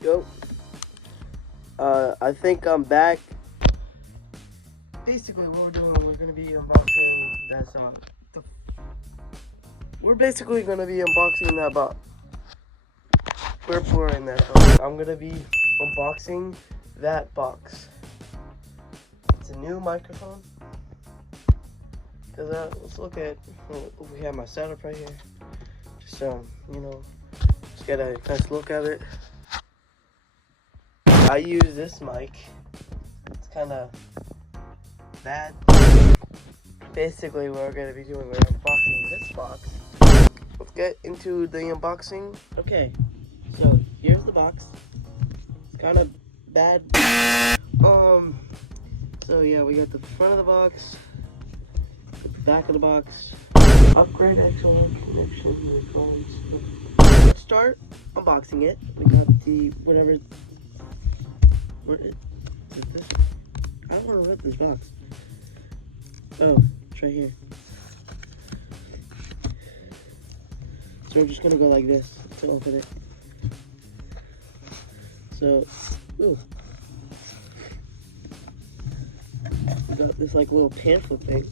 Yo, I think I'm back. Basically, what we're gonna be unboxing that we're basically gonna be unboxing that box. We're pouring that out. I'm gonna be unboxing that box. It's a new microphone. Cause let's look at. We have my setup right here. Just just get a nice look at it. I use this mic. It's kind of bad. Basically, what we're gonna be doing, we're unboxing this box. Let's get into the unboxing. Okay, so here's the box. It's kind of bad. So yeah, we got the front of the box, the back of the box. Upgrade excellent connection. Let's start unboxing it. We got the whatever. What is this? I don't want to rip this box. Oh, it's right here. So we're just gonna go like this to open it. So, ooh. We got this like little pamphlet thing.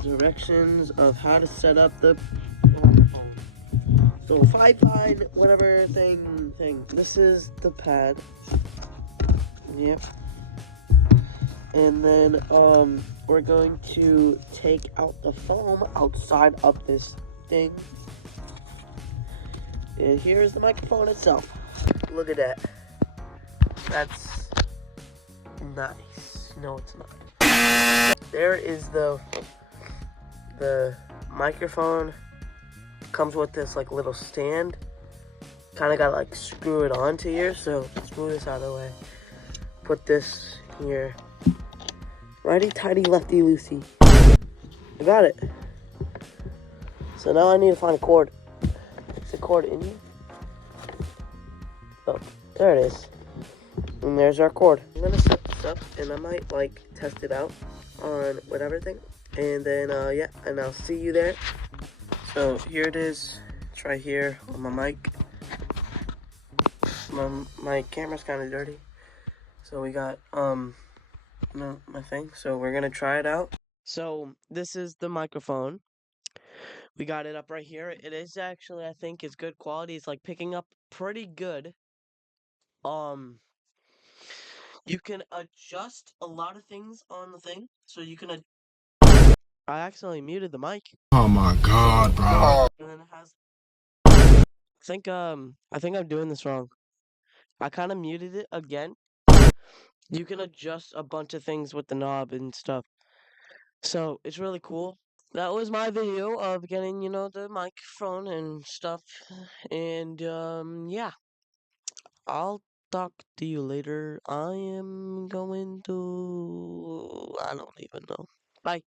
Directions of how to set up the so find whatever thing. This is the pad. Yep. And then we're going to take out the foam outside of this thing. And here's the microphone itself. Look at that. That's nice. No, it's not. There is the microphone. Comes with this like little stand. Kind of got to like screw it onto here. So let's move this out of the way. Put this here. Righty tighty, lefty loosey. I got it. So now I need to find a cord. Is the cord in here? Oh, there it is. And there's our cord. I'm gonna set this up and I might like test it out on whatever thing. And then yeah, and I'll see you there. So here it is. It's right here on my mic. My camera's kind of dirty. So we got my thing. So we're gonna try it out. So this is the microphone. We got it up right here. It is actually, I think, it's good quality. It's like picking up pretty good. You can adjust a lot of things on the thing. So you can. I accidentally muted the mic. Oh my god, bro. And then it has. I think I'm doing this wrong. I kind of muted it again. You can adjust a bunch of things with the knob and stuff. So it's really cool. That was my video of getting, the microphone and stuff. And yeah. I'll talk to you later. I am going to. I don't even know. Bye.